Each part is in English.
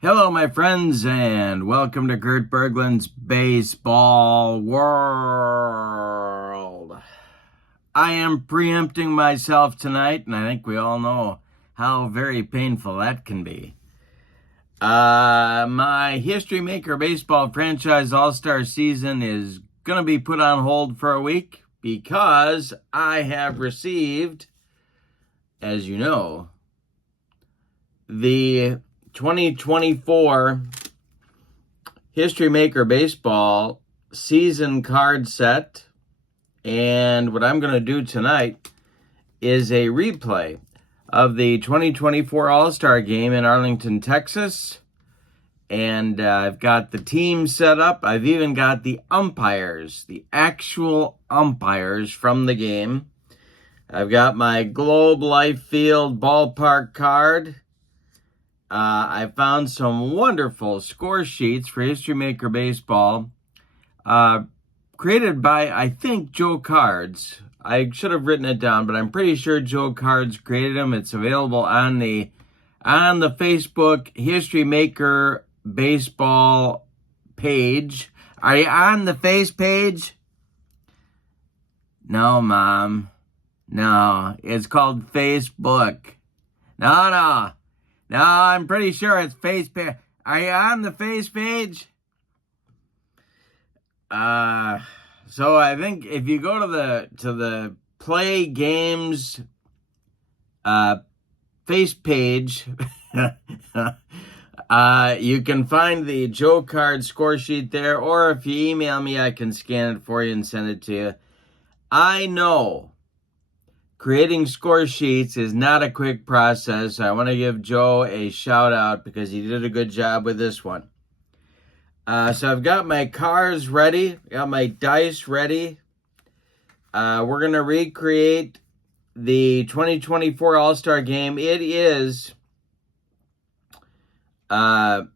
Hello, my friends, and welcome to Kurt Berglund's Baseball World. I am preempting myself tonight, and I think we all know how very painful that can be. My History Maker Baseball Franchise All-Star season is going to be put on hold for a week because I have received, as you know, the 2024 History Maker Baseball season card set. And what I'm going to do tonight is a replay of the 2024 All-Star Game in Arlington, Texas. And I've got the team set up. I've even got the umpires, the actual umpires from the game. I've got my Globe Life Field ballpark card. I found some wonderful score sheets for History Maker Baseball, created by, I think, Joe Cards. I should have written it down, but I'm pretty sure Joe Cards created them. It's available on the Facebook History Maker Baseball page. Are you on the face page? No, Mom. No, it's called Facebook. No. No, I'm pretty sure it's face page. Are you on the face page? So I think if you go to the Play Games face page, you can find the Joe Card score sheet there, or if you email me, I can scan it for you and send it to you. I know creating score sheets is not a quick process. I want to give Joe a shout out because he did a good job with this one. So I've got my cards ready, got my dice ready. We're going to recreate the 2024 All-Star Game. It is, I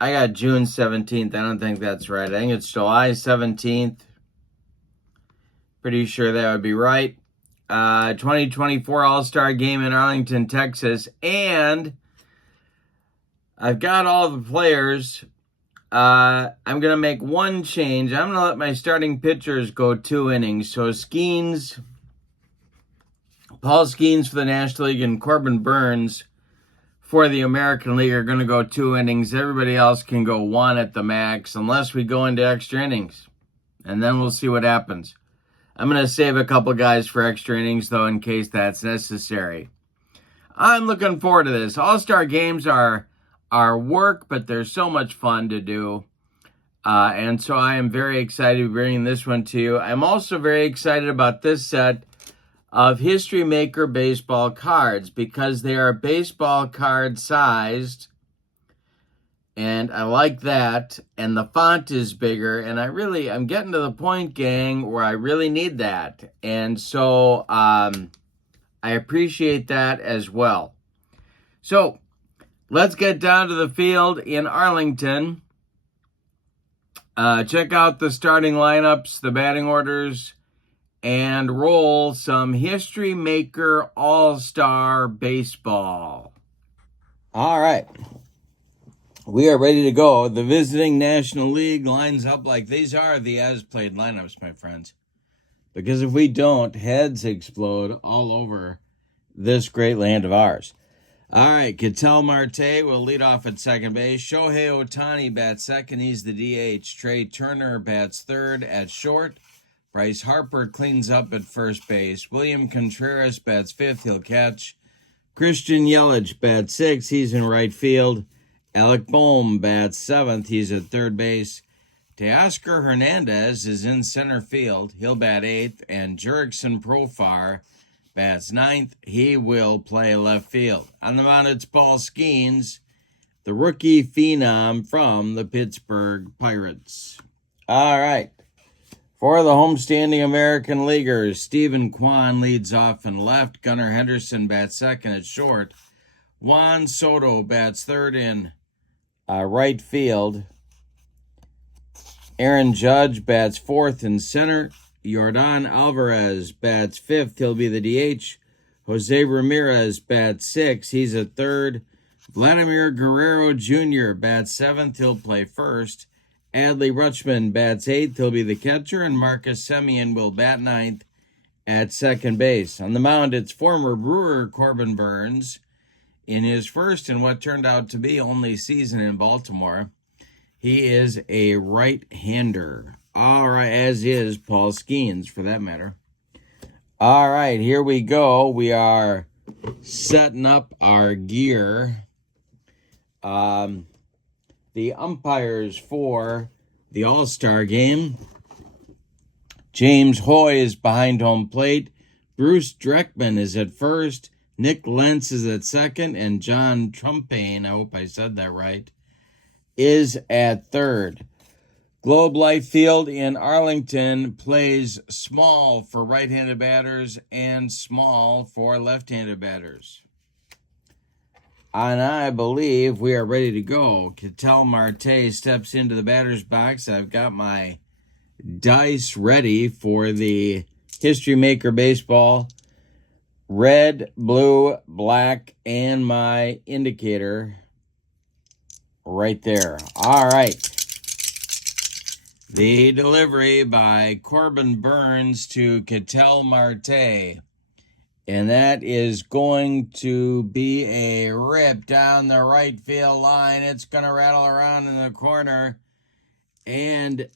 got June 17th. I don't think that's right. I think it's July 17th. Pretty sure that would be right. 2024 All-Star Game in Arlington, Texas. And I've got all the players. I'm going to make one change. I'm going to let my starting pitchers go 2 innings. So Paul Skeens for the National League and Corbin Burns for the American League are going to go 2 innings. Everybody else can go 1 at the max unless we go into extra innings. And then we'll see what happens. I'm going to save a couple guys for extra innings, though, in case that's necessary. I'm looking forward to this. All-Star games are work, but they're so much fun to do. And so I am very excited to be bringing this one to you. I'm also very excited about this set of History Maker baseball cards because they are baseball card sized. And I like that, and the font is bigger, and I'm getting to the point, gang, where I really need that. And so I appreciate that as well. So let's get down to the field in Arlington. Check out the starting lineups, the batting orders, and roll some History Maker All-Star Baseball. All right. We are ready to go. The visiting National League lines up like these are the as-played lineups, my friends. Because if we don't, heads explode all over this great land of ours. All right, Ketel Marte will lead off at second base. Shohei Ohtani bats second. He's the DH. Trey Turner bats third at short. Bryce Harper cleans up at first base. William Contreras bats fifth. He'll catch. Christian Yelich bats sixth. He's in right field. Alec Bohm bats seventh. He's at third base. Teoscar Hernandez is in center field. He'll bat eighth. And Jurickson Profar bats ninth. He will play left field. On the mound, it's Paul Skeens, the rookie phenom from the Pittsburgh Pirates. All right. For the homestanding American Leaguers, Stephen Kwan leads off in left. Gunnar Henderson bats second at short. Juan Soto bats third in right field. Aaron Judge bats fourth in center. Yordan Alvarez bats fifth. He'll be the DH. Jose Ramirez bats sixth. He's at third. Vladimir Guerrero Jr. bats 7th. He'll play first. Adley Rutschman bats 8th. He'll be the catcher. And Marcus Semien will bat 9th at second base. On the mound, it's former Brewer Corbin Burns in his first and what turned out to be only season in Baltimore. He is a right-hander. All right, as is Paul Skeens, for that matter. All right, here we go. We are setting up our gear. The umpires for the All-Star game. James Hoy is behind home plate. Bruce Dreckman is at first. Nick Lentz is at second. And John Trumpane, I hope I said that right, is at third. Globe Life Field in Arlington plays small for right-handed batters and small for left-handed batters. And I believe we are ready to go. Ketel Marte steps into the batter's box. I've got my dice ready for the History Maker Baseball. Red, blue, black, and my indicator right there. All right. The delivery by Corbin Burns to Ketel Marte. And that is going to be a rip down the right field line. It's going to rattle around in the corner. And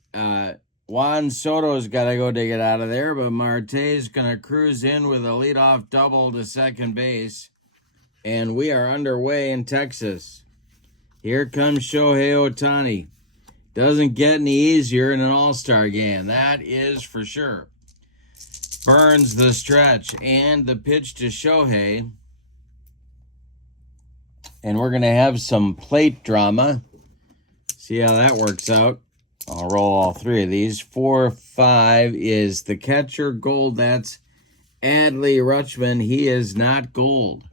Juan Soto's got to go dig it out of there. But Marte's going to cruise in with a leadoff double to second base. And we are underway in Texas. Here comes Shohei Ohtani. Doesn't get any easier in an all-star game. That is for sure. Burns the stretch and the pitch to Shohei. And we're going to have some plate drama. See how that works out. I'll roll all three of these. 4, 5 is the catcher. Gold, that's Adley Rutschman. He is not gold.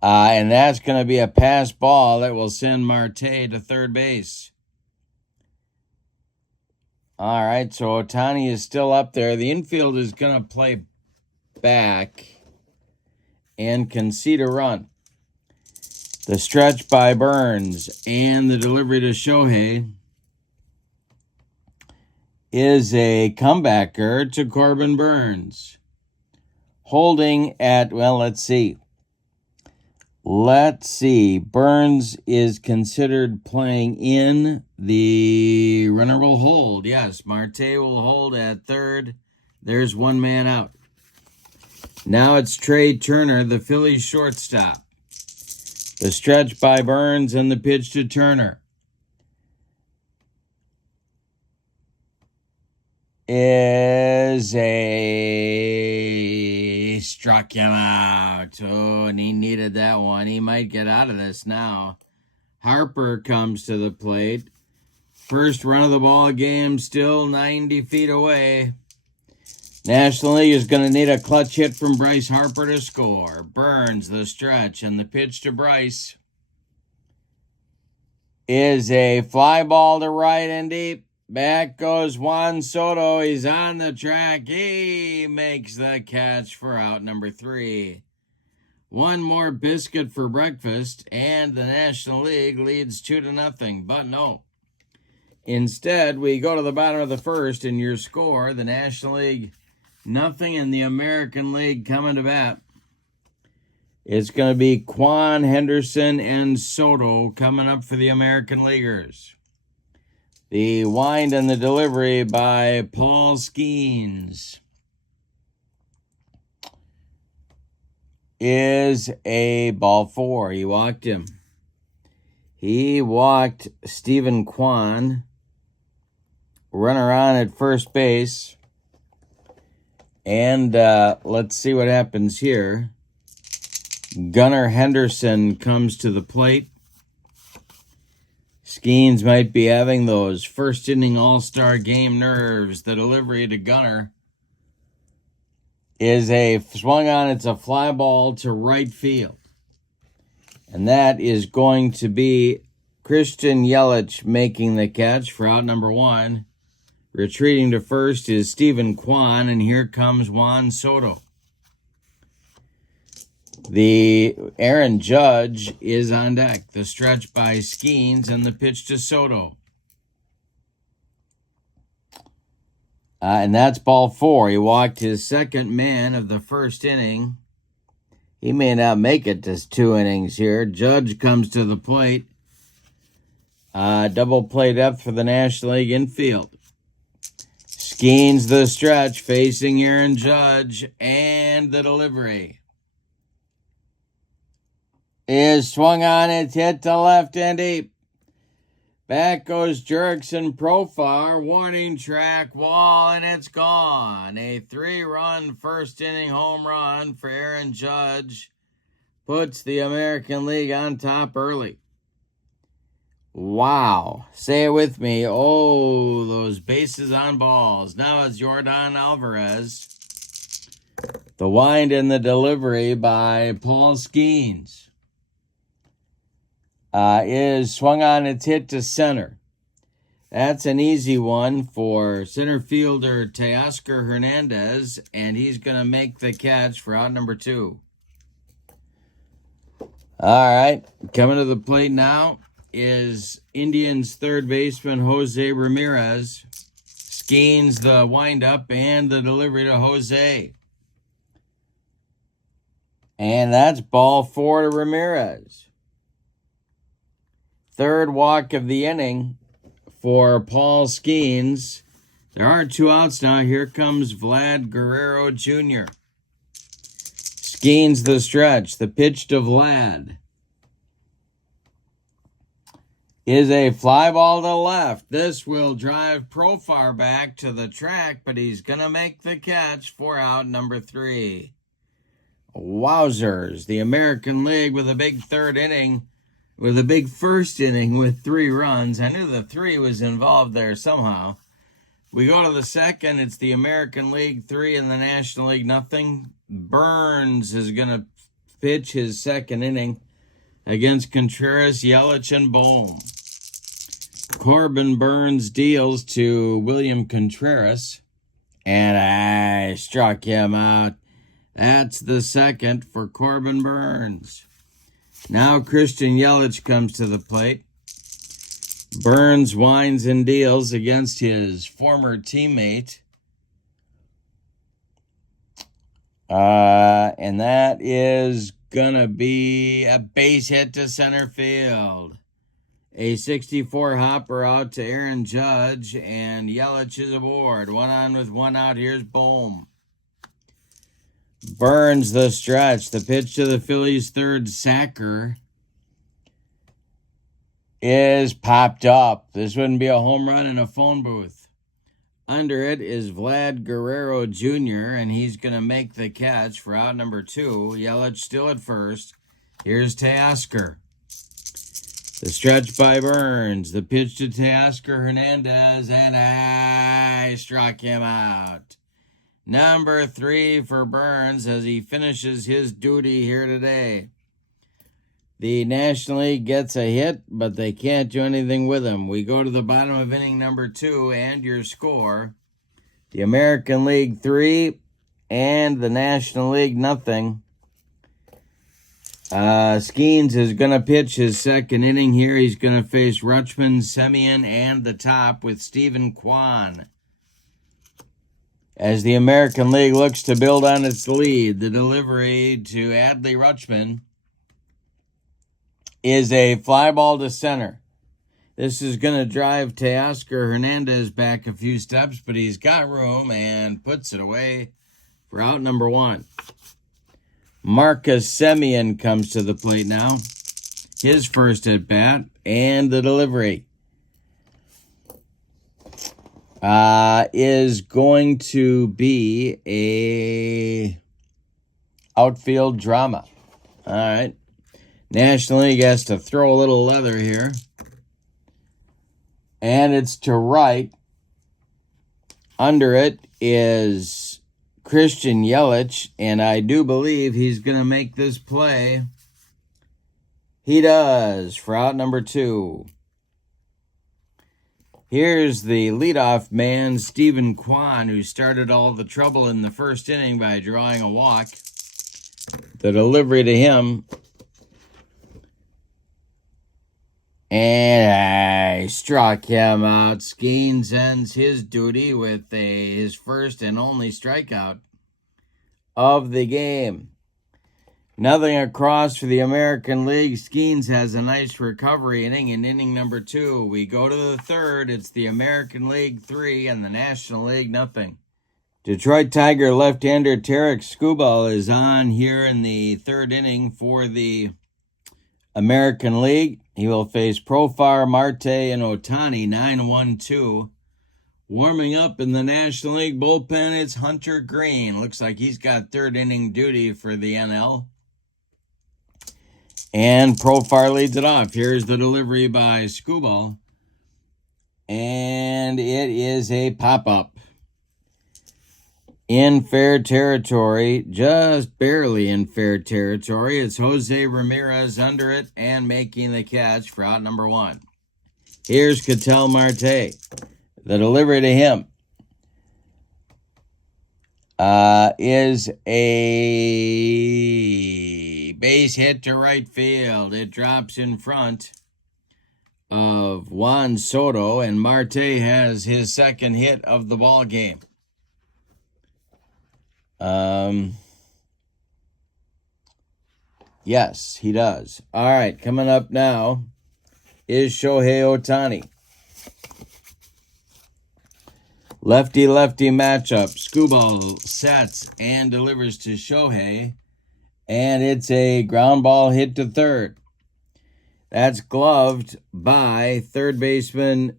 And that's going to be a pass ball that will send Marte to third base. All right, so Ohtani is still up there. The infield is going to play back and concede a run. The stretch by Burns and the delivery to Shohei is a comebacker to Corbin Burns. Holding at, well, let's see. Burns is considered playing in. The runner will hold. Yes, Marte will hold at third. There's one man out. Now it's Trey Turner, the Phillies shortstop. The stretch by Burns and the pitch to Turner is a struck him out. Oh, and he needed that one. He might get out of this now. Harper comes to the plate. First run of the ball game, still 90 feet away. National League is going to need a clutch hit from Bryce Harper to score. Burns the stretch, and the pitch to Bryce is a fly ball to right and deep. Back goes Juan Soto. He's on the track. He makes the catch for out number 3. One more biscuit for breakfast, and the National League leads 2-0. But no. Instead, we go to the bottom of the first, and your score, the National League, nothing, and the American League coming to bat. It's going to be Quan, Henderson, and Soto coming up for the American Leaguers. The wind and the delivery by Paul Skeens is a ball 4. He walked him. He walked Stephen Kwan. Runner on at first base. And let's see what happens here. Gunnar Henderson comes to the plate. Skeens might be having those first inning all-star game nerves. The delivery to Gunnar is a swung on. It's a fly ball to right field. And that is going to be Christian Yelich making the catch for out number 1. Retreating to first is Stephen Kwan, and here comes Juan Soto. The Aaron Judge is on deck. The stretch by Skeens and the pitch to Soto. And that's ball 4. He walked his second man of the first inning. He may not make it to 2 innings here. Judge comes to the plate. Double play depth for the National League infield. Skeens the stretch facing Aaron Judge, and the delivery is swung on. It's hit to left and deep. Back goes Jurickson Profar, warning track wall, and it's gone. A 3-run first inning home run for Aaron Judge puts the American League on top early. Wow. Say it with me. Oh, those bases on balls. Now it's Jordan Alvarez. The wind and the delivery by Paul Skeens. Is swung on, it's hit to center. That's an easy one for center fielder Teoscar Hernandez, and he's going to make the catch for out number 2. All right, coming to the plate now is Indians third baseman Jose Ramirez. Skeens the windup and the delivery to Jose. And that's ball 4 to Ramirez. Third walk of the inning for Paul Skeens. There are 2 outs now. Here comes Vlad Guerrero Jr. Skeens the stretch. The pitch to Vlad is a fly ball to left. This will drive Profar back to the track, but he's going to make the catch for out number 3. Wowzers. The American League with a big third inning. With a big first inning with 3 runs. I knew the 3 was involved there somehow. We go to the second. It's the American League 3 and the National League nothing. Burns is going to pitch his second inning against Contreras, Yelich, and Bohm. Corbin Burns deals to William Contreras, and I struck him out. That's the second for Corbin Burns. Now Christian Yelich comes to the plate. Burns winds and deals against his former teammate. And that is going to be a base hit to center field. A 64 hopper out to Aaron Judge, and Yelich is aboard. 1 on with 1 out. Here's Bohm. Burns the stretch. The pitch to the Phillies' third sacker is popped up. This wouldn't be a home run in a phone booth. Under it is Vlad Guerrero Jr., and he's going to make the catch for out number 2. Yelich still at first. Here's Teoscar. The stretch by Burns. The pitch to Teoscar Hernandez, and I struck him out. Number 3 for Burns as he finishes his duty here today. The National League gets a hit, but they can't do anything with him. We go to the bottom of inning number 2 and your score. The American League 3 and the National League nothing. Skeens is going to pitch his second inning here. He's going to face Rutschman, Semien, and the top with Stephen Kwan. As the American League looks to build on its lead, the delivery to Adley Rutschman is a fly ball to center. This is going to drive Teoscar Hernandez back a few steps, but he's got room and puts it away for out number 1. Marcus Semien comes to the plate now. His first at bat, and the delivery is going to be a outfield drama. All right. National League has to throw a little leather here. And it's to right. Under it is Christian Yelich, and I do believe he's going to make this play. He does for out number 2. Here's the leadoff man, Stephen Kwan, who started all the trouble in the first inning by drawing a walk. The delivery to him. And I struck him out. Skeens ends his duty with his first and only strikeout of the game. Nothing across for the American League. Skeens has a nice recovery inning in inning number 2. We go to the third. It's the American League 3 and the National League nothing. Detroit Tiger left-hander Tarek Skubal is on here in the third inning for the American League. He will face Profar, Marte, and Ohtani, 9-1-2. Warming up in the National League bullpen, it's Hunter Green. Looks like he's got third inning duty for the NL. And Profar leads it off. Here's the delivery by Skubal. And it is a pop-up. In fair territory, just barely in fair territory. It's Jose Ramirez under it and making the catch for out number 1. Here's Ketel Marte. The delivery to him is a base hit to right field. It drops in front of Juan Soto, and Marte has his second hit of the ball game. Yes, he does. All right, coming up now is Shohei Ohtani. Lefty-lefty matchup. Skubal sets and delivers to Shohei, and it's a ground ball hit to third. That's gloved by third baseman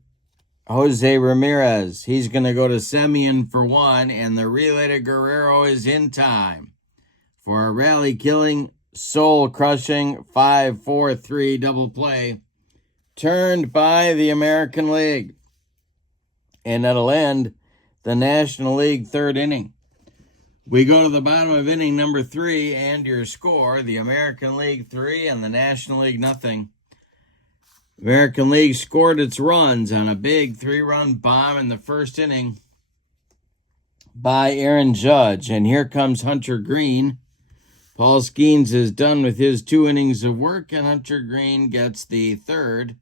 Jose Ramirez. He's going to go to Semien for 1, and the relay to Guerrero is in time for a rally-killing, soul-crushing 5-4-3 double play turned by the American League. And that'll end the National League third inning. We go to the bottom of inning number 3, and your score, the American League 3 and the National League nothing. American League scored its runs on a big 3-run bomb in the first inning by Aaron Judge. And here comes Hunter Green. Paul Skeens is done with his 2 innings of work, and Hunter Green gets the third.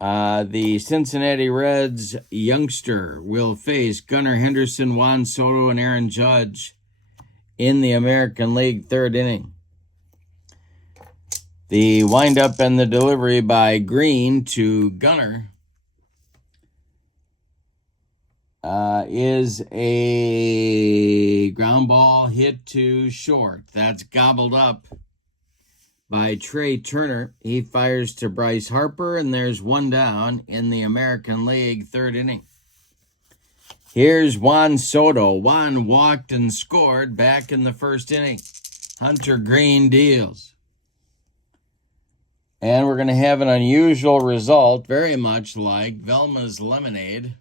The Cincinnati Reds youngster will face Gunnar Henderson, Juan Soto, and Aaron Judge in the American League third inning. The windup and the delivery by Green to Gunnar is a ground ball hit to short. That's gobbled up by Trey Turner. He fires to Bryce Harper, and there's 1 down in the American League third inning. Here's Juan Soto. Juan walked and scored back in the first inning. Hunter Green deals. And we're going to have an unusual result, very much like Velma's Lemonade.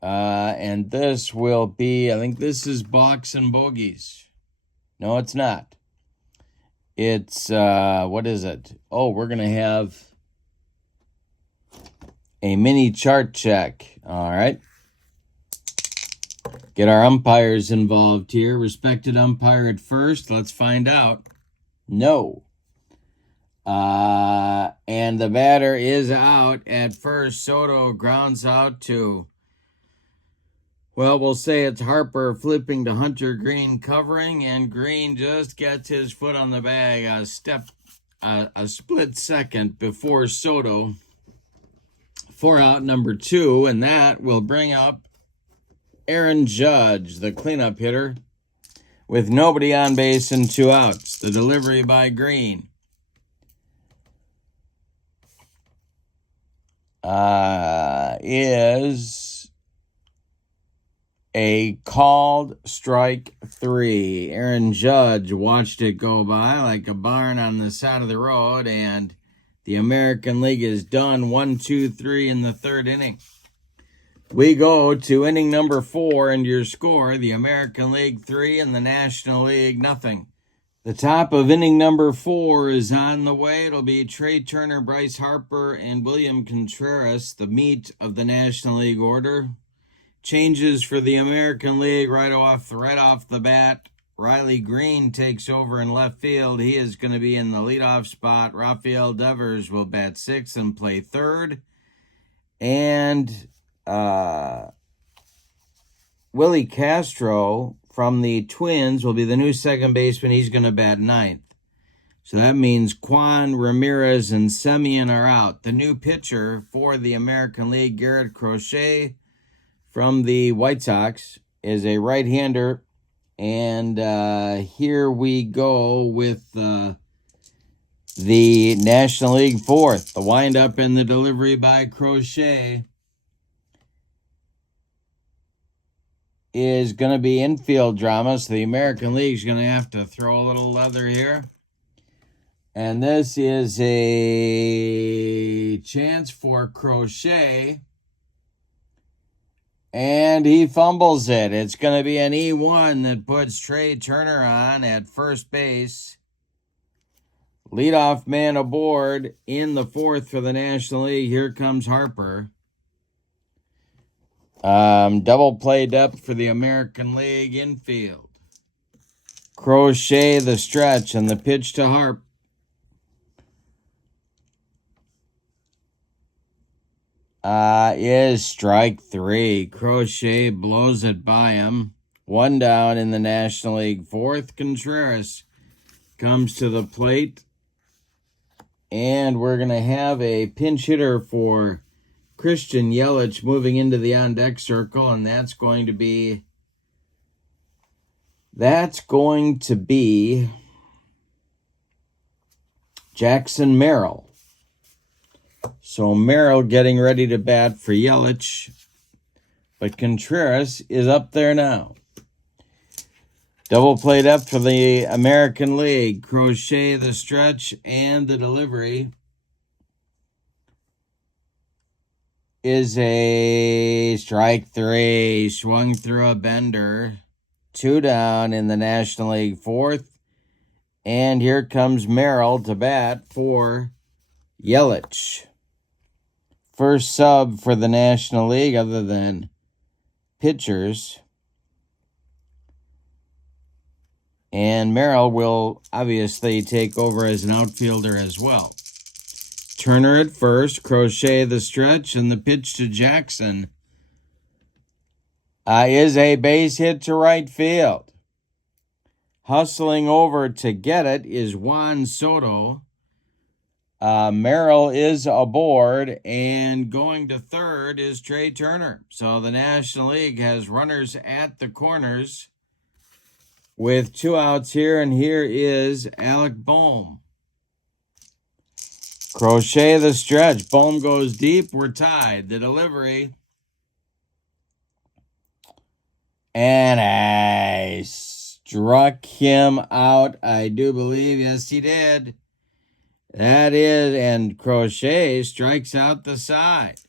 And this will be, I think this is Box and Bogeys. No, it's not. It's, what is it? Oh, we're going to have a mini chart check. All right. Get our umpires involved here. Respected umpire at first. Let's find out. No. And the batter is out at first. Soto grounds out to, well, we'll say it's Harper flipping to Hunter Green covering, and Green just gets his foot on the bag a split second before Soto for out number 2, and that will bring up Aaron Judge, the cleanup hitter, with nobody on base and 2 outs. The delivery by Green is a called strike 3. Aaron Judge watched it go by like a barn on the side of the road, and the American League is done 1-2-3 in the third inning. We go to inning number 4, and your score, the American League 3 and the National League nothing. The top of inning number 4 is on the way. It'll be Trey Turner, Bryce Harper, and William Contreras, the meat of the National League order. Changes for the American League right off the bat. Riley Green takes over in left field. He is going to be in the leadoff spot. Rafael Devers will bat sixth and play third. And Willie Castro from the Twins will be the new second baseman. He's going to bat ninth. So that means Juan, Ramirez, and Semien are out. The new pitcher for the American League, Garrett Crochet from the White Sox, is a right-hander. And here we go with the National League fourth. The windup and the delivery by Crochet is going to be infield drama. So the American League is going to have to throw a little leather here. And this is a chance for Crochet. And he fumbles it. It's going to be an E1 that puts Trey Turner on at first base. Leadoff man aboard in the fourth for the National League. Here comes Harper. Double play depth for the American League infield. Crochet the stretch and the pitch to Harp. Is strike three. Crochet blows it by him. One down in the National League fourth. Contreras comes to the plate. And we're going to have a pinch hitter for Christian Yelich moving into the on-deck circle. And that's going to be Jackson Merrill. So Merrill getting ready to bat for Yelich. But Contreras is up there now. Double played up for the American League. Crochet the stretch and the delivery is a strike three. Swung through a bender. Two down in the National League fourth. And here comes Merrill to bat for Yelich. First sub for the National League other than pitchers. And Merrill will obviously take over as an outfielder as well. Turner at first, Crochet the stretch, and the pitch to Jackson is a base hit to right field. Hustling over to get it is Juan Soto. Merrill is aboard, and going to third is Trey Turner. So the National League has runners at the corners with two outs here, and here is Alec Bohm. Crochet the stretch. Bohm goes deep. We're tied. The delivery. And I struck him out, I do believe. Yes, he did. That is, and Crochet strikes out the side.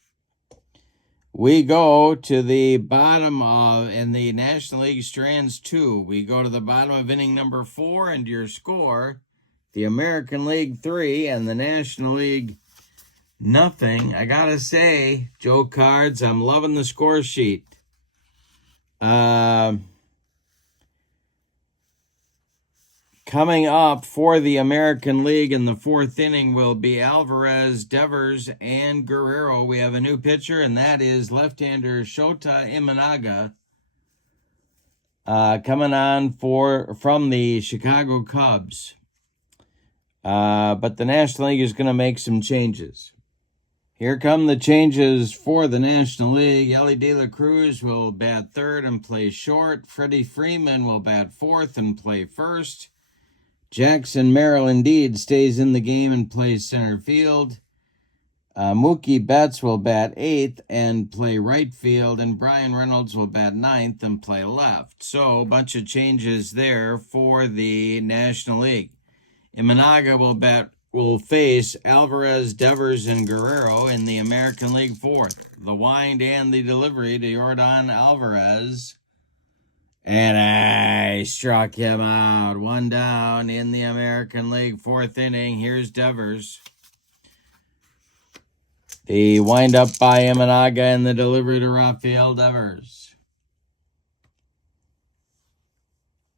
We go to the bottom of, in the National League strands 2, we go to the bottom of inning number 4, and your score, the American League 3 and the National League nothing. I gotta say, Joe Cards, I'm loving the score sheet. Coming up for the American League in the fourth inning will be Alvarez, Devers, and Guerrero. We have a new pitcher, and that is left-hander Shota Imanaga. Coming on from the Chicago Cubs. But the National League is going to make some changes. Here come the changes for the National League. Ellie De La Cruz will bat third and play short. Freddie Freeman will bat fourth and play first. Jackson Merrill indeed stays in the game and plays center field. Mookie Betts will bat eighth and play right field, and Brian Reynolds will bat ninth and play left. So a bunch of changes there for the National League. Imanaga will face Alvarez, Devers, and Guerrero in the American League fourth. The wind and the delivery to Yordan Alvarez. And I struck him out. One down in the American League fourth inning. Here's Devers. The windup by Imanaga and the delivery to Rafael Devers.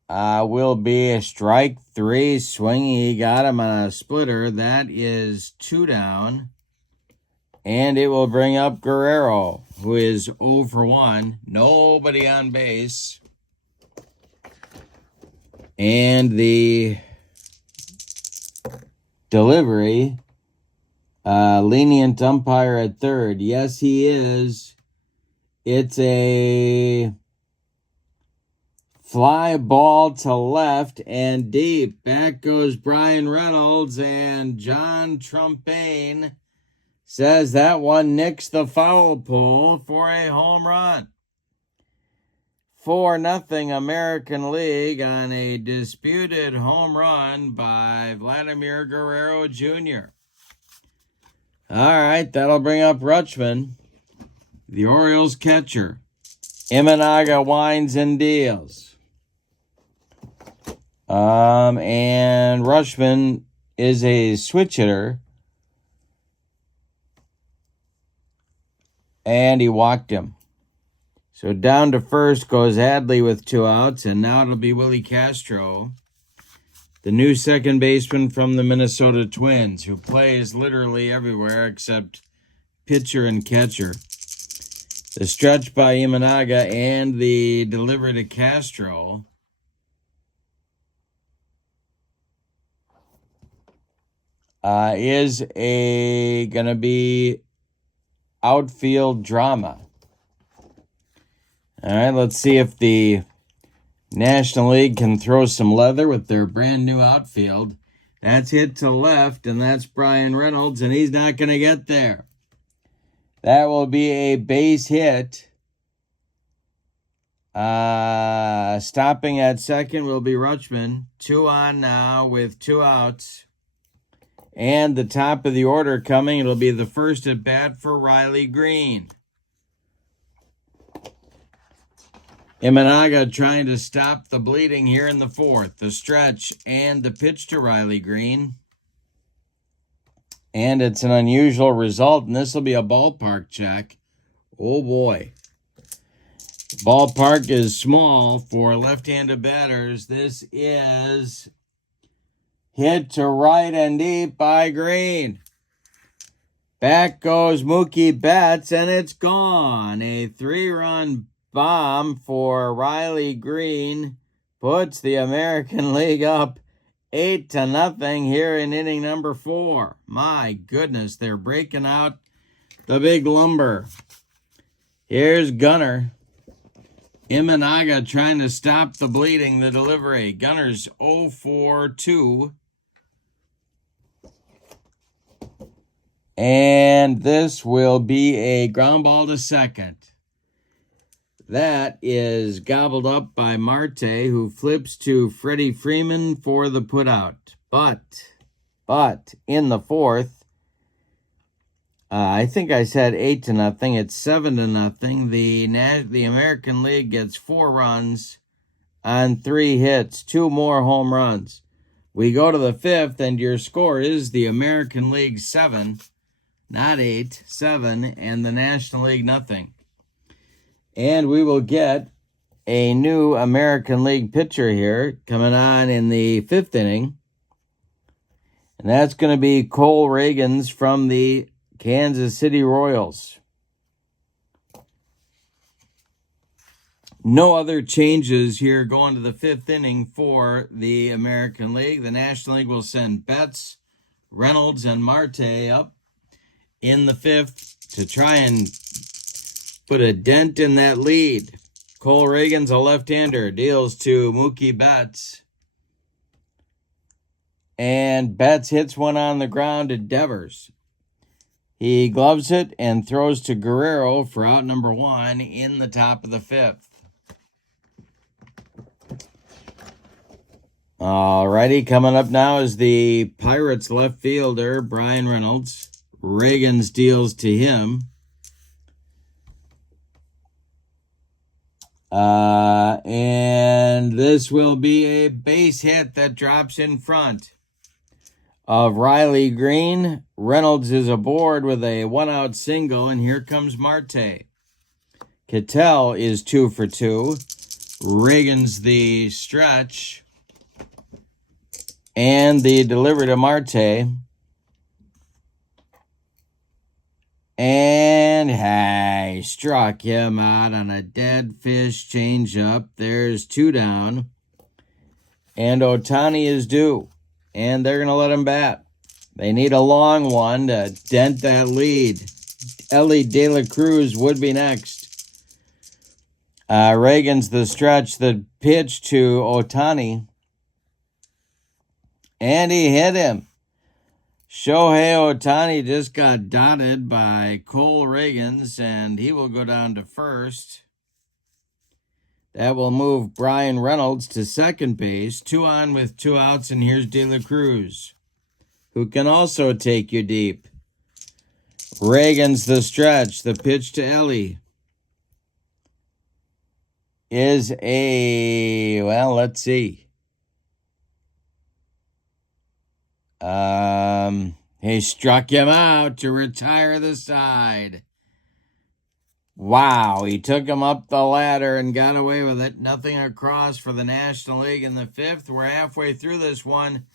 will be a strike 3 swinging. He got him on a splitter. That is 2 down. And it will bring up Guerrero, who is 0 for 1. Nobody on base. And the delivery, lenient umpire at third. Yes, he is. It's a fly ball to left and deep. Back goes Brian Reynolds, and John Trumpain says that one nicks the foul pole for a home run. 4-0 American League on a disputed home run by Vladimir Guerrero Jr. All right, that'll bring up Rutschman, the Orioles catcher. Imanaga winds and deals. And Rutschman is a switch hitter. And he walked him. So down to first goes Hadley with 2 outs, and now it'll be Willie Castro, the new second baseman from the Minnesota Twins, who plays literally everywhere except pitcher and catcher. The stretch by Imanaga and the delivery to Castro is going to be outfield drama. All right, let's see if the National League can throw some leather with their brand new outfield. That's hit to left, and that's Brian Reynolds, and he's not going to get there. That will be a base hit. Stopping at second will be Rutschman. 2 on now with 2 outs. And the top of the order coming, it'll be the first at bat for Riley Green. Imanaga trying to stop the bleeding here in the 4th. The stretch and the pitch to Riley Green. And it's an unusual result, and this will be a ballpark check. Oh, boy. Ballpark is small for left-handed batters. This is hit to right and deep by Green. Back goes Mookie Betts, and it's gone. A 3-run bomb for Riley Green puts the American League up 8-0 here in inning number 4. My goodness, they're breaking out the big lumber. Here's Gunnar. Imanaga trying to stop the bleeding, the delivery. Gunner's 0 for 2. And this will be a ground ball to second. That is gobbled up by Marte, who flips to Freddie Freeman for the putout. But in the 4th, I think I said 8-0. It's 7-0. The American League gets 4 runs on 3 hits, 2 more home runs. We go to the 5th, and your score is the American League 7, not 8, 7, and the National League nothing. And we will get a new American League pitcher here coming on in the 5th inning. And that's going to be Cole Reagans from the Kansas City Royals. No other changes here going to the 5th inning for the American League. The National League will send Betts, Reynolds, and Marte up in the 5th to try and put a dent in that lead. Cole Reagans, a left-hander, deals to Mookie Betts. And Betts hits one on the ground to Devers. He gloves it and throws to Guerrero for out number 1 in the top of the 5th. Alrighty, coming up now is the Pirates left fielder, Brian Reynolds. Reagans deals to him. And this will be a base hit that drops in front of Riley Green. Reynolds is aboard with a 1-out single, and here comes Marte. Cattell is 2 for 2. Reagan's the stretch. And the delivery to Marte. And hey, struck him out on a dead fish changeup. There's 2 down. And Ohtani is due. And they're going to let him bat. They need a long one to dent that lead. Ellie De La Cruz would be next. Reagan's the stretch, the pitch to Ohtani. And he hit him. Shohei Ohtani just got dotted by Cole Reagans, and he will go down to first. That will move Brian Reynolds to second base. 2 on with 2 outs, and here's De La Cruz, who can also take you deep. Reagan's the stretch. The pitch to Ellie is let's see. He struck him out to retire the side. Wow, he took him up the ladder and got away with it. Nothing across for the National League in the 5th. We're halfway through this one.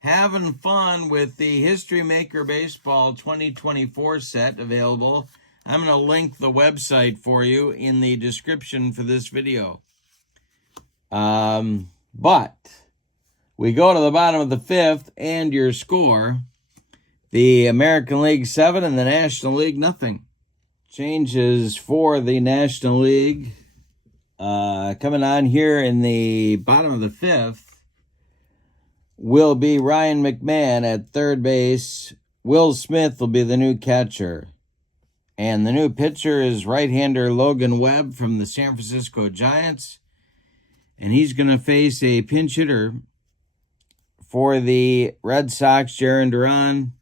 Having fun with the History Maker Baseball 2024 set available. I'm going to link the website for you in the description for this video. But we go to the bottom of the 5th and your score. The American League 7 and the National League nothing. Changes for the National League. Coming on here in the bottom of the 5th will be Ryan McMahon at third base. Will Smith will be the new catcher. And the new pitcher is right-hander Logan Webb from the San Francisco Giants. And he's going to face a pinch hitter for the Red Sox, Jarren Duran,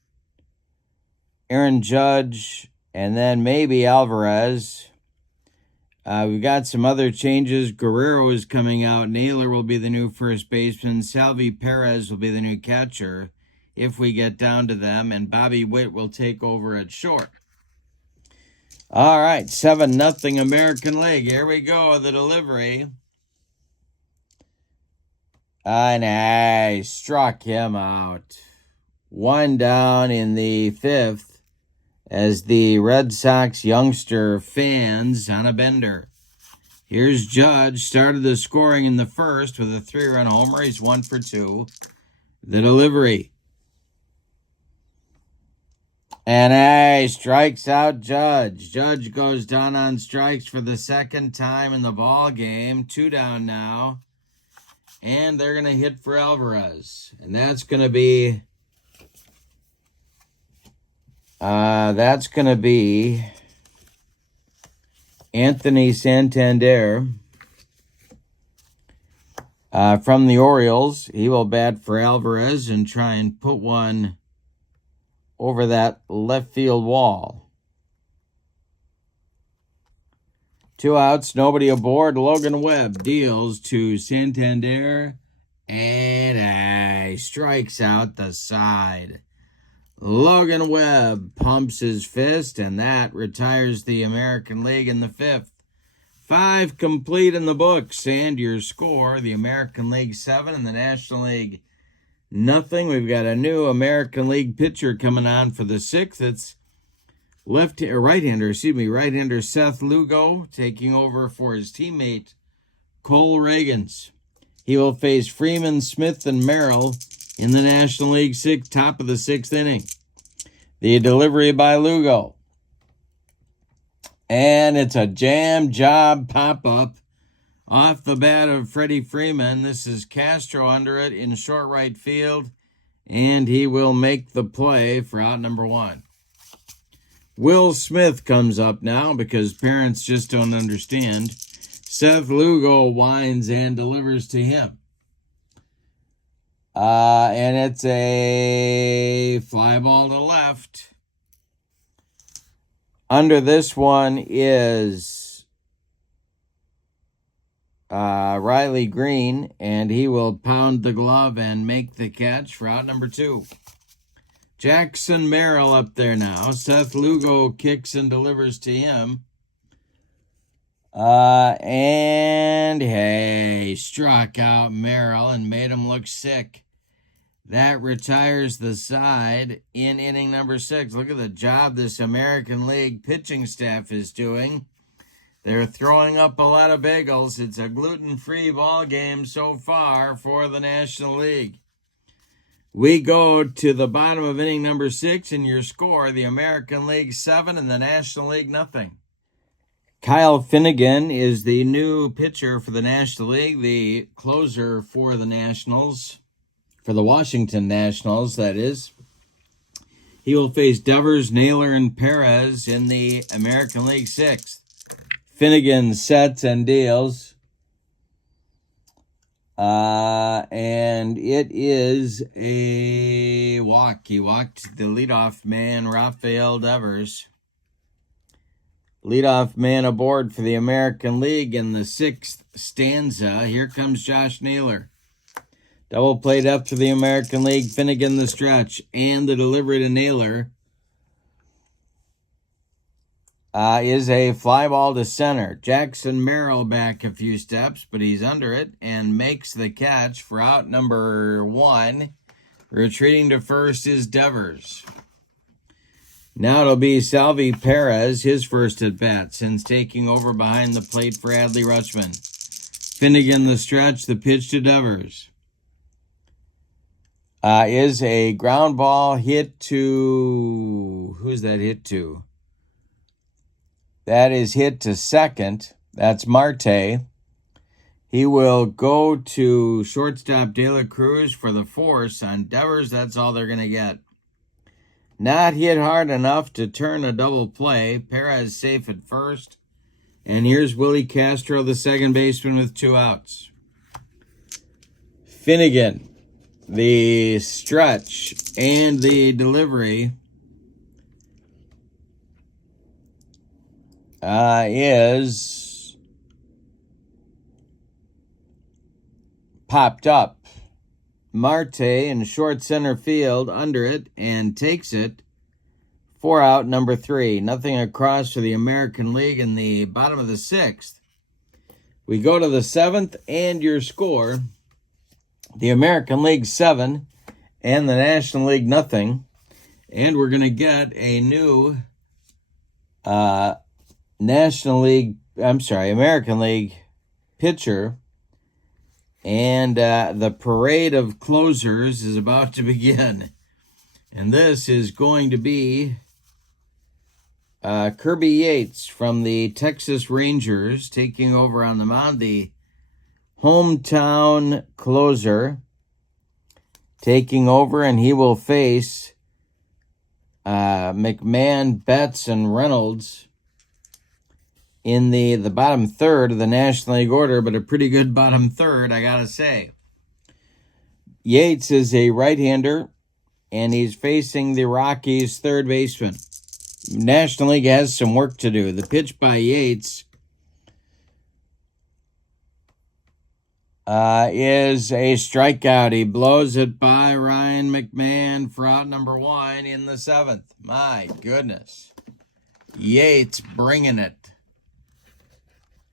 Aaron Judge, and then maybe Alvarez. We've got some other changes. Guerrero is coming out. Naylor will be the new first baseman. Salvi Perez will be the new catcher if we get down to them. And Bobby Witt will take over at short. All right, 7-0 American League. Here we go, the delivery. And I struck him out. 1 down in the 5th. As the Red Sox youngster fans on a bender. Here's Judge, started the scoring in the 1st with a 3-run homer. He's 1 for 2. The delivery. And strikes out Judge. Judge goes down on strikes for the 2nd time in the ball game. 2 down now. And they're going to hit for Alvarez. And that's going to be... Anthony Santander from the Orioles. He will bat for Alvarez and try and put one over that left field wall. 2 outs, nobody aboard. Logan Webb deals to Santander and strikes out the side. Logan Webb pumps his fist, and that retires the American League in the 5th. 5 complete in the books, and your score, the American League 7 and the National League nothing. We've got a new American League pitcher coming on for the 6th. It's right-hander Seth Lugo taking over for his teammate Cole Reagans. He will face Freeman, Smith, and Merrill in the National League top of the 6th inning. The delivery by Lugo. And it's a jam job pop-up off the bat of Freddie Freeman. This is Castro under it in short right field. And he will make the play for out number 1. Will Smith comes up now because parents just don't understand. Seth Lugo winds and delivers to him. And it's a fly ball to left. Under this one is Riley Green, and he will pound the glove and make the catch for out number 2. Jackson Merrill up there now. Seth Lugo kicks and delivers to him. And hey, struck out Merrill and made him look sick. That retires the side in inning number 6. Look at the job this American League pitching staff is doing. They're throwing up a lot of bagels. It's a gluten-free ball game so far for the National League. We go to the bottom of inning number 6, and your score, the American League 7 and the National League nothing. Kyle Finnegan is the new pitcher for the National League, the closer for the Nationals, for the Washington Nationals, that is. He will face Devers, Naylor, and Perez in the American League 6th. Finnegan sets and deals. And it is a walk. He walked the leadoff man, Rafael Devers. Leadoff man aboard for the American League in the 6th stanza. Here comes Josh Naylor. Double play depth for the American League. Finnegan the stretch and the delivery to Naylor is a fly ball to center. Jackson Merrill back a few steps, but he's under it and makes the catch for out number 1. Retreating to first is Devers. Now it'll be Salvi Perez, his first at bat since taking over behind the plate for Adley Rutschman. Finnegan the stretch, the pitch to Devers. Is a ground ball hit to... Who's that hit to? That is hit to second. That's Marte. He will go to shortstop De La Cruz for the force on Devers. That's all they're going to get. Not hit hard enough to turn a double play. Perez safe at first. And here's Willie Castro, the second baseman, with 2 outs. Finnegan, the stretch and the delivery is popped up. Marte in short center field under it and takes it for out number 3. Nothing across for the American League in the bottom of the 6th. We go to the 7th, and your score, the American League 7 and the National League nothing. And we're going to get a new American League pitcher. And the parade of closers is about to begin. And this is going to be Kirby Yates from the Texas Rangers taking over on the mound, the hometown closer taking over, and he will face McMahon, Betts, and Reynolds in the bottom third of the National League order, but a pretty good bottom third, I gotta say. Yates is a right-hander, and he's facing the Rockies' third baseman. National League has some work to do. The pitch by Yates is a strikeout. He blows it by Ryan McMahon for out number 1 in the 7th. My goodness. Yates bringing it.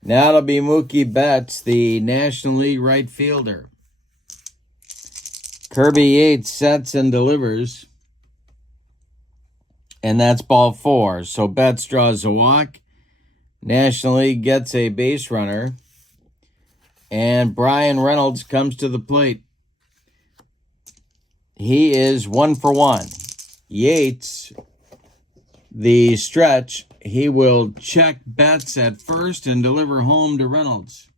Now it'll be Mookie Betts, the National League right fielder. Kirby Yates sets and delivers. And that's ball 4. So Betts draws a walk. National League gets a base runner. And Brian Reynolds comes to the plate. He is 1 for 1. Yates, the stretch, he will check Betts at first and deliver home to Reynolds.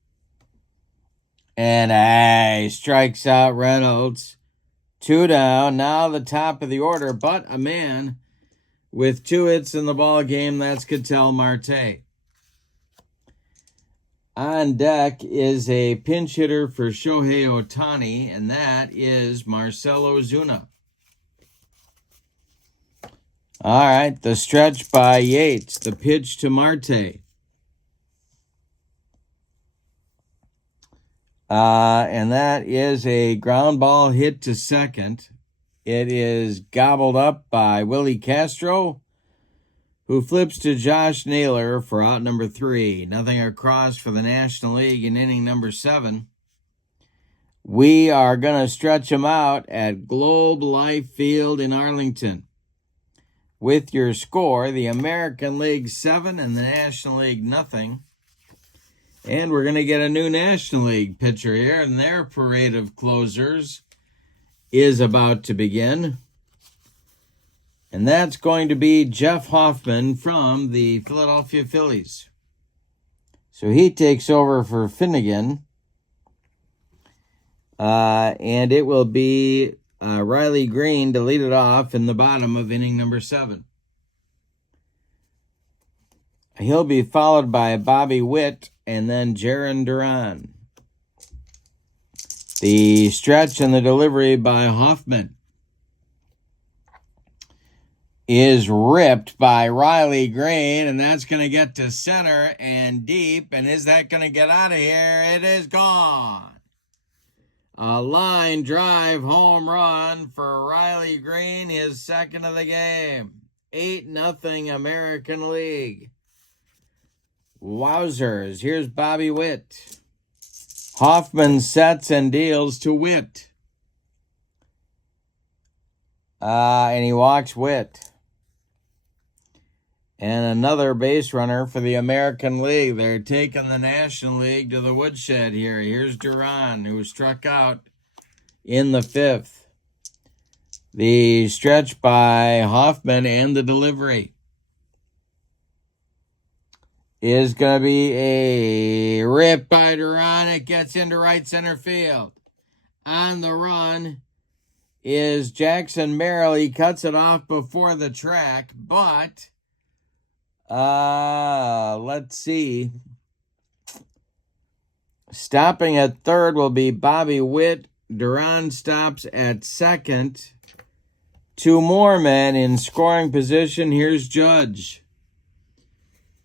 And he strikes out Reynolds. 2 down. Now the top of the order, but a man with 2 hits in the ball game. That's Ketel Marte. On deck is a pinch hitter for Shohei Ohtani, and that is Marcell Ozuna. All right, the stretch by Yates, the pitch to Marte. And that is a ground ball hit to second. It is gobbled up by Willie Castro, who flips to Josh Naylor for out number 3. Nothing across for the National League in inning number 7. We are going to stretch him out at Globe Life Field in Arlington. With your score, the American League 7 and the National League nothing. And we're going to get a new National League pitcher here, and their parade of closers is about to begin. And that's going to be Jeff Hoffman from the Philadelphia Phillies. So he takes over for Finnegan. And it will be Riley Green to lead it off in the bottom of inning number 7. He'll be followed by Bobby Witt and then Jarren Duran. The stretch and the delivery by Hoffman is ripped by Riley Green, and that's going to get to center and deep. And is that going to get out of here? It is gone. A line drive home run for Riley Green, his second of the game. 8-0 American League. Wowzers. Here's Bobby Witt. Hoffman sets and deals to Witt. And he walks Witt. And another base runner for the American League. They're taking the National League to the woodshed here. Here's Duran, who struck out in the 5th. The stretch by Hoffman and the delivery is going to be a rip by Duran. It gets into right center field. On the run is Jackson Merrill. He cuts it off before the track, but let's see. Stopping at third will be Bobby Witt. Duran stops at second. 2 more men in scoring position. Here's Judge.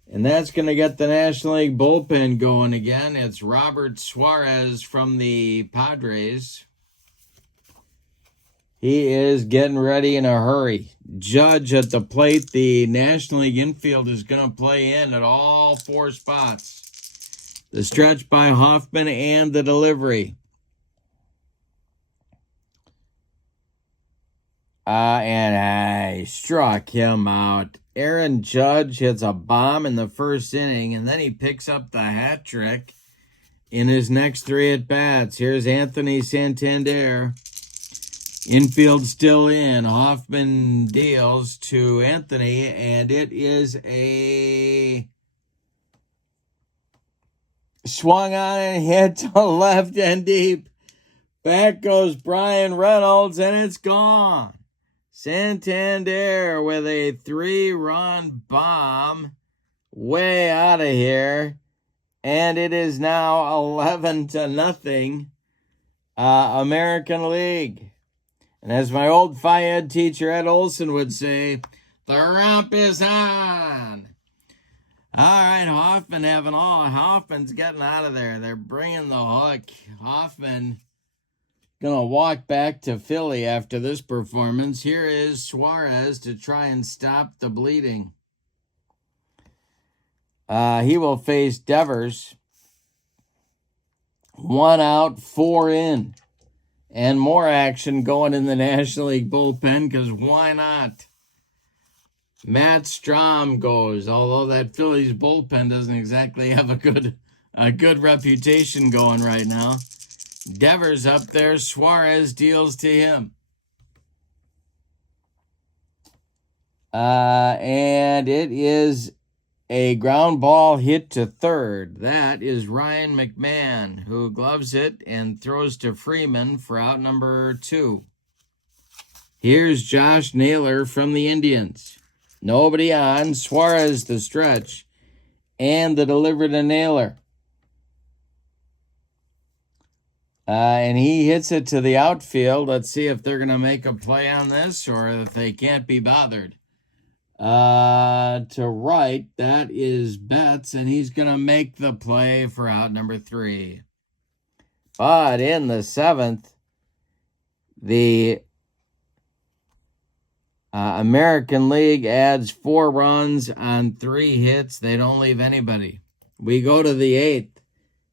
And that's going to get the National League bullpen going again. It's Robert Suarez from the Padres. He is getting ready in a hurry. Judge at the plate. The National League infield is going to play in at all 4 spots. The stretch by Hoffman and the delivery. And I struck him out. Aaron Judge hits a bomb in the first inning, and then he picks up the hat trick in his next 3 at-bats. Here's Anthony Santander. Infield still in. Hoffman deals to Anthony, and it is a swung on and hit to left and deep. Back goes Brian Reynolds, and it's gone. Santander with a 3-run bomb way out of here. And it is now 11-0 American League. And as my old Phi Ed teacher Ed Olson would say, the romp is on. All right, Hoffman's getting out of there. They're bringing the hook. Hoffman going to walk back to Philly after this performance. Here is Suarez to try and stop the bleeding. He will face Devers. 1 out, 4 in. And more action going in the National League bullpen, because why not? Matt Strahm goes, although that Phillies bullpen doesn't exactly have a good reputation going right now. Devers up there. Suarez deals to him. And it is a ground ball hit to third. That is Ryan McMahon, who gloves it and throws to Freeman for out number 2. Here's Josh Naylor from the Indians. Nobody on. Suarez the stretch. And the delivery to Naylor. And he hits it to the outfield. Let's see if they're going to make a play on this or if they can't be bothered. To right, that is Betts, and he's going to make the play for out number 3. But in the 7th, the American League adds 4 runs on 3 hits. They don't leave anybody. We go to the 8th.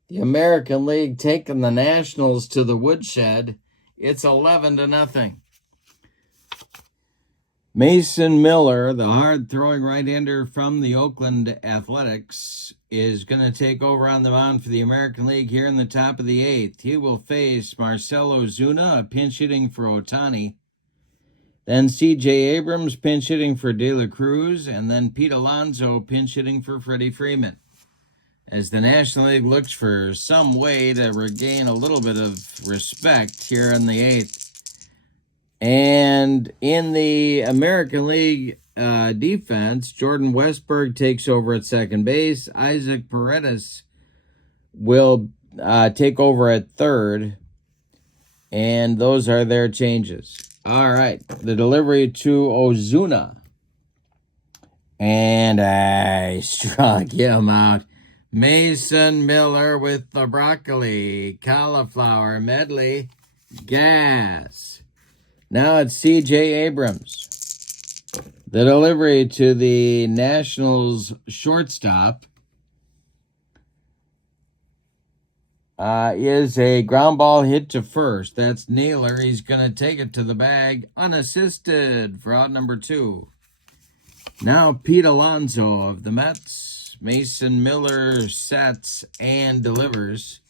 The American League taking the Nationals to the woodshed. It's 11-0. Mason Miller, the hard-throwing right-hander from the Oakland Athletics, is going to take over on the mound for the American League here in the top of the 8th. He will face Marcell Ozuna, a pinch hitting for Ohtani. Then C.J. Abrams pinch hitting for De La Cruz, and then Pete Alonso pinch hitting for Freddie Freeman, as the National League looks for some way to regain a little bit of respect here in the 8th. And in the American League defense, Jordan Westburg takes over at second base. Isaac Paredes will take over at third. And those are their changes. All right, the delivery to Ozuna. And I struck him out. Mason Miller with the broccoli, cauliflower medley, gas. Now it's C.J. Abrams. The delivery to the Nationals shortstop is a ground ball hit to first. That's Naylor. He's going to take it to the bag unassisted for out number 2. Now Pete Alonso of the Mets. Mason Miller sets and delivers.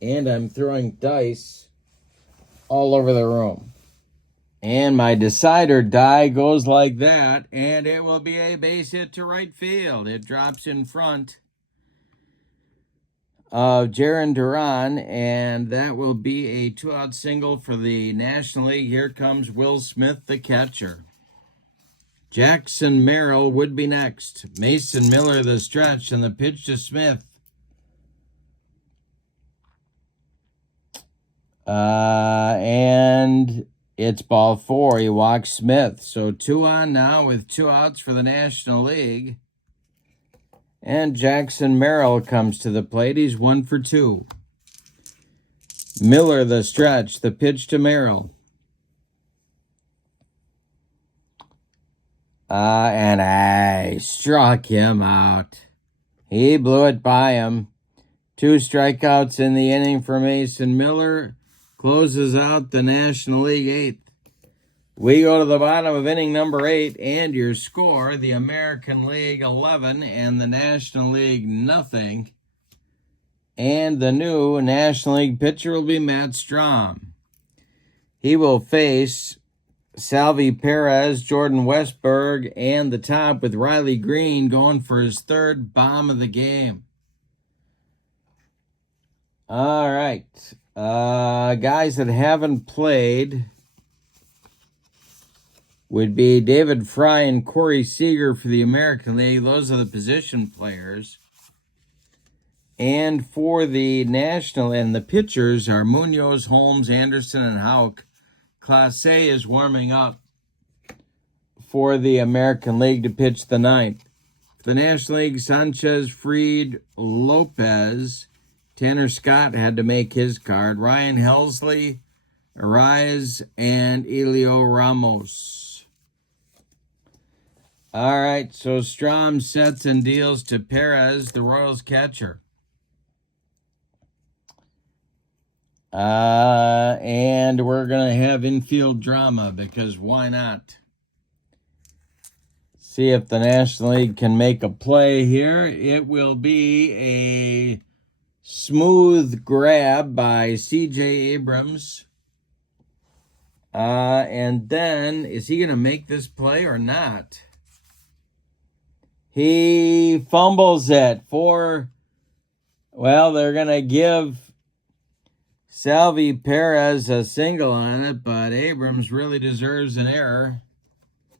And I'm throwing dice all over the room. And my decider die goes like that, and it will be a base hit to right field. It drops in front of Jarren Duran, and that will be a 2-out single for the National League. Here comes Will Smith, the catcher. Jackson Merrill would be next. Mason Miller, the stretch, and the pitch to Smith. And it's ball 4. He walks Smith. So 2 on now with 2 outs for the National League. And Jackson Merrill comes to the plate. He's 1 for 2. Miller, the stretch. The pitch to Merrill. And I struck him out. He blew it by him. 2 strikeouts in the inning for Mason Miller. Closes out the National League 8th. We go to the bottom of inning number 8, and your score, the American League 11 and the National League nothing. And the new National League pitcher will be Matt Strom. He will face Salvi Perez, Jordan Westburg, and the top with Riley Green going for his 3rd bomb of the game. All right. Guys that haven't played would be David Fry and Corey Seager for the American League. Those are the position players. And for the National, and the pitchers are Munoz, Holmes, Anderson, and Houck. Class A is warming up for the American League to pitch the 9th. For the National League, Sanchez, Fried, Lopez. Tanner Scott had to make his card. Ryan Helsley, Arise, and Elio Ramos. All right, so Strom sets and deals to Perez, the Royals catcher. And we're going to have infield drama because why not? See if the National League can make a play here. It will be a smooth grab by C.J. Abrams. And then, is he going to make this play or not? He fumbles it for, well, they're going to give Salvi Perez a single on it, but Abrams really deserves an error.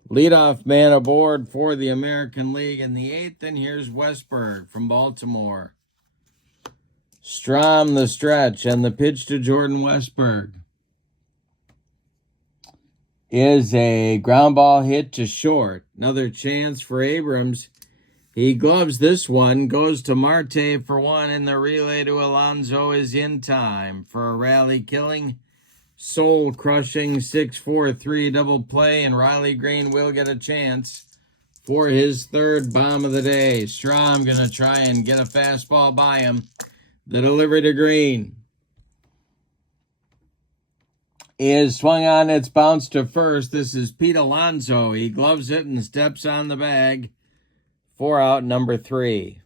Leadoff man aboard for the American League in the 8th, and here's Westburg from Baltimore. Strom the stretch, and the pitch to Jordan Westburg is a ground ball hit to short. Another chance for Abrams. He gloves this one, goes to Marte for 1, and the relay to Alonso is in time for a rally killing soul-crushing 6-4-3 double play, and Riley Green will get a chance for his third bomb of the day. Strom going to try and get a fastball by him. The delivery to Green is swung on. It's bounced to first. This is Pete Alonso. He gloves it and steps on the bag. 4 out, number 3.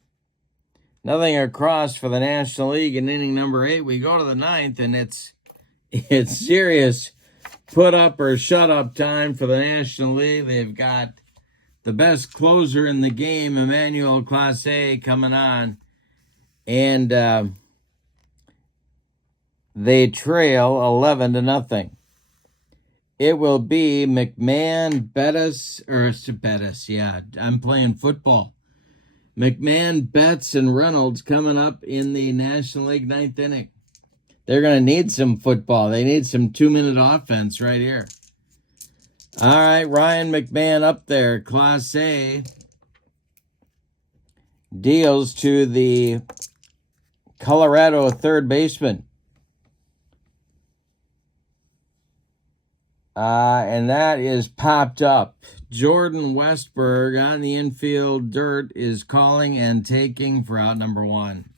Nothing across for the National League in inning number 8. We go to the 9th, and it's serious put up or shut up time for the National League. They've got the best closer in the game, Emmanuel Clase, coming on. And they trail 11-0. It will be McMahon, Bettis, yeah, I'm playing football. McMahon, Betts, and Reynolds coming up in the National League 9th inning. They're going to need some football. They need some 2-minute offense right here. All right, Ryan McMahon up there. Class A deals to the Colorado third baseman. And that is popped up. Jordan Westberg on the infield dirt is calling and taking for out number 1.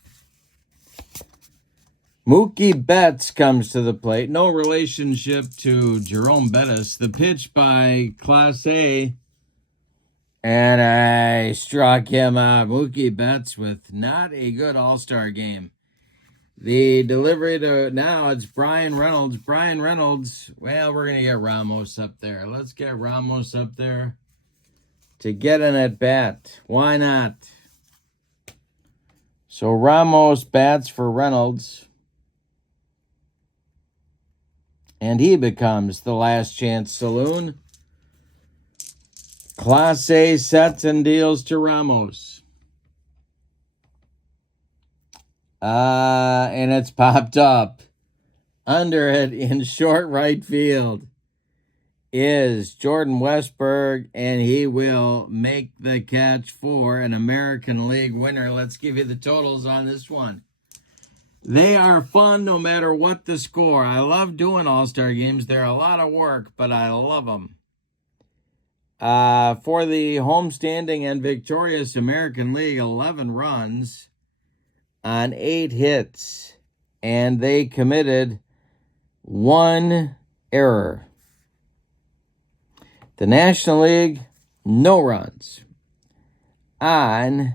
Mookie Betts comes to the plate. No relationship to Jerome Bettis. The pitch by Class A. And I struck him out. Mookie Betts with not a good all-star game. The delivery to, now it's Brian Reynolds. Brian Reynolds, well, we're going to get Ramos up there. Let's get Ramos up there to get an at-bat. Why not? So Ramos bats for Reynolds. And he becomes the last chance saloon. Class A sets and deals to Ramos. And it's popped up. Under it in short right field is Jordan Westberg, and he will make the catch for an American League winner. Let's give you the totals on this one. They are fun no matter what the score. I love doing all-star games. They're a lot of work, but I love them. For the homestanding and victorious American League, 11 runs on 8 hits, and they committed 1 error. The National League, no runs on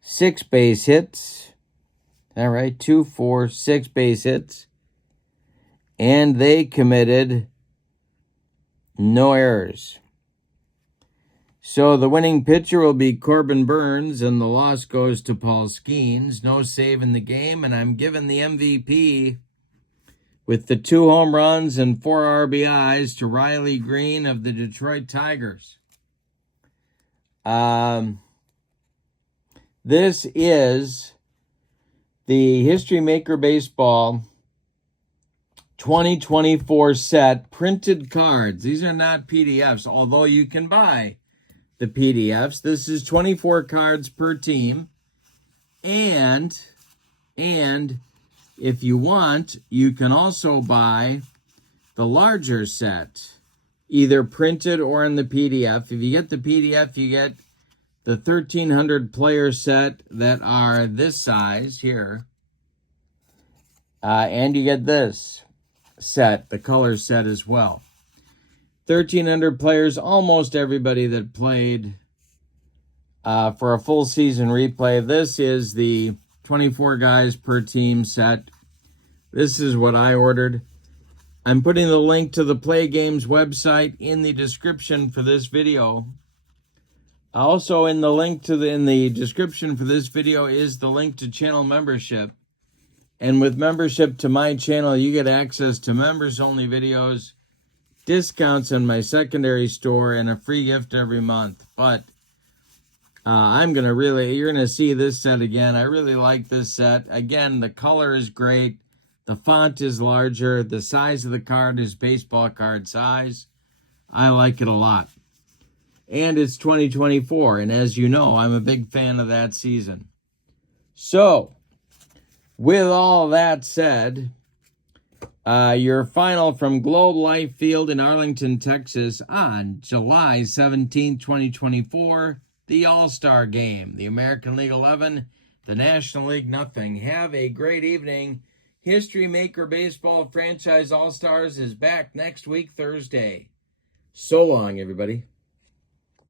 6 base hits. All right, 2, 4, 6 base hits, and they committed no errors. So the winning pitcher will be Corbin Burns, and the loss goes to Paul Skeens. No save in the game, and I'm giving the MVP with the 2 home runs and 4 RBIs to Riley Green of the Detroit Tigers. This is the History Maker Baseball 2024 set printed cards. These are not PDFs, although you can buy the PDFs. This is 24 cards per team. And if you want, you can also buy the larger set, either printed or in the PDF. If you get the PDF, you get the 1,300 player set that are this size here. And you get this set, the color set as well. 1,300 players, almost everybody that played for a full season replay. This is the 24 guys per team set. This is what I ordered. I'm putting the link to the Play Games website in the description for this video. Also in the description for this video is the link to channel membership. And with membership to my channel, you get access to members-only videos, discounts in my secondary store, and a free gift every month. But you're going to see this set again. I really like this set. Again, the color is great. The font is larger. The size of the card is baseball card size. I like it a lot. And it's 2024. And as you know, I'm a big fan of that season. So, with all that said, Your final from Globe Life Field in Arlington, Texas on July 17, 2024, the All-Star Game, the American League 11, the National League nothing. Have a great evening. History Maker Baseball Franchise All-Stars is back next week, Thursday. So long, everybody.